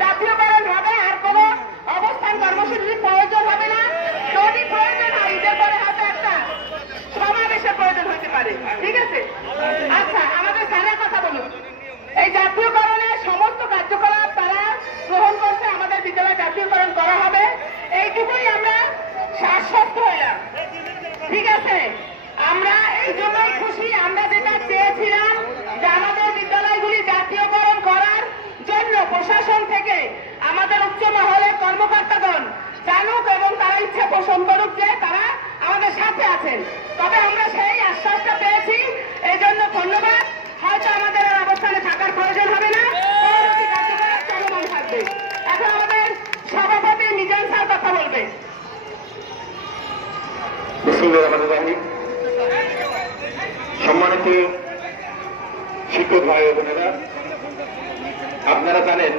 জাতীয়করণ হবে, আর কোনো অবস্থান কর্মসূচির প্রয়োজন হবে না। যদি প্রয়োজন হয় ঈদের পরে হয়তো একটা সমাবেশের প্রয়োজন হতে পারে, ঠিক আছে? আচ্ছা, আমাদের স্যারের কথা বলুন। এই জাতীয়করণের সমস্ত কার্যকলাপ তারা গ্রহণ করছে, আমাদের বিদ্যালয় জাতীয়করণ করা হবে, এইটুকুই আমরা আশ্বস্ত হইলাম, ঠিক আছে? আমরা এই জন্যই খুশি, আমরা যেটা চেয়েছিলাম যে আমাদের বিদ্যালয়গুলি জাতীয়করণ করার জন্য প্রশাসন থেকে আমাদের উচ্চ মহলের কর্মকর্তাগণ জানুক এবং তারা ইচ্ছা পোষণ করুক যে তারা আমাদের সাথে আছেন। তবে আমরা সেই আশ্বাসটা পেয়েছি, এই জন্য ধন্যবাদ। হয়তো আমাদের আর অবস্থানে থাকার প্রয়োজন হবে না, পরবর্তী কার্যকলাপ চলমান থাকবে। এখন আমাদের সভাপতি মিজান স্যার কথা বলবে। সম্মানিত শিক্ষক ভাই বোনেরা, আপনারা জানেন